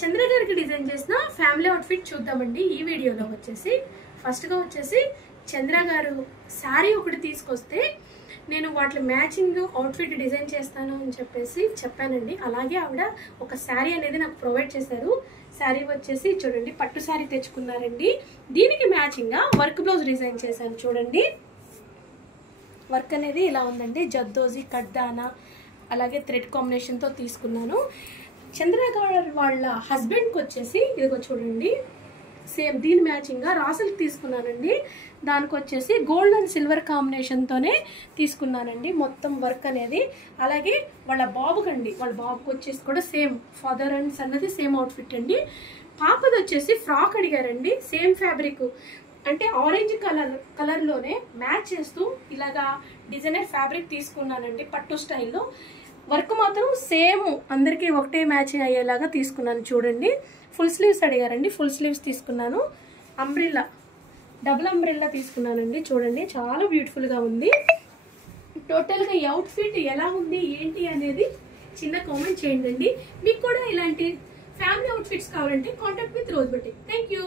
చంద్ర గారికి డిజైన్ చేసిన family outfit చూద్దామండి ఈ వీడియోలో వచ్చేసి. ఫస్ట్గా వచ్చేసి చంద్ర గారు శారీ ఒకటి తీసుకొస్తే నేను వాటి మ్యాచింగ్ అవుట్ఫిట్ డిజైన్ చేస్తాను అని చెప్పేసి చెప్పానండి. అలాగే ఆవిడ ఒక శారీ అనేది నాకు ప్రొవైడ్ చేశారు. శారీ వచ్చేసి చూడండి పట్టు శారీ తెచ్చుకున్నారండి. దీనికి మ్యాచింగ్గా వర్క్ బ్లౌజ్ డిజైన్ చేశాను. చూడండి వర్క్ అనేది ఇలా ఉందండి. జద్దోజీ కడ్దానా అలాగే థ్రెడ్ కాంబినేషన్తో తీసుకున్నాను. చంద్ర గారు వాళ్ళ హస్బెండ్కి వచ్చేసి ఇదిగో చూడండి సేమ్ దీని మ్యాచింగ్గా రాసులకు తీసుకున్నానండి. దానికి వచ్చేసి గోల్డ్ అండ్ సిల్వర్ కాంబినేషన్తోనే తీసుకున్నానండి మొత్తం వర్క్ అనేది. అలాగే వాళ్ళ బాబుకండి, వాళ్ళ బాబుకి వచ్చేసి కూడా సేమ్ ఫాదర్ అండ్ సన్ అనేది సేమ్ అవుట్ఫిట్ అండి. పాపది వచ్చేసి ఫ్రాక్ అడిగారండి. సేమ్ ఫ్యాబ్రిక్ అంటే ఆరెంజ్ కలర్లోనే మ్యాచ్ చేస్తూ ఇలాగా డిజైనర్ ఫ్యాబ్రిక్ తీసుకున్నానండి పట్టు స్టైల్లో. వర్క్ మాత్రం సేమ్ అందరికీ ఒకటే మ్యాచ్ అయ్యేలాగా తీసుకున్నాను. చూడండి ఫుల్ స్లీవ్స్ అడిగారండి, ఫుల్ స్లీవ్స్ తీసుకున్నాను. అంబ్రిల్లా డబుల్ అంబ్రిల్లా తీసుకున్నానండి. చూడండి చాలా బ్యూటిఫుల్గా ఉంది. టోటల్గా ఈ అవుట్ఫిట్ ఎలా ఉంది ఏంటి అనేది చిన్న కామెంట్ చేయండి. మీకు కూడా ఇలాంటి ఫ్యామిలీ అవుట్ఫిట్స్ కావాలంటే contact with rose boutique. Thank you.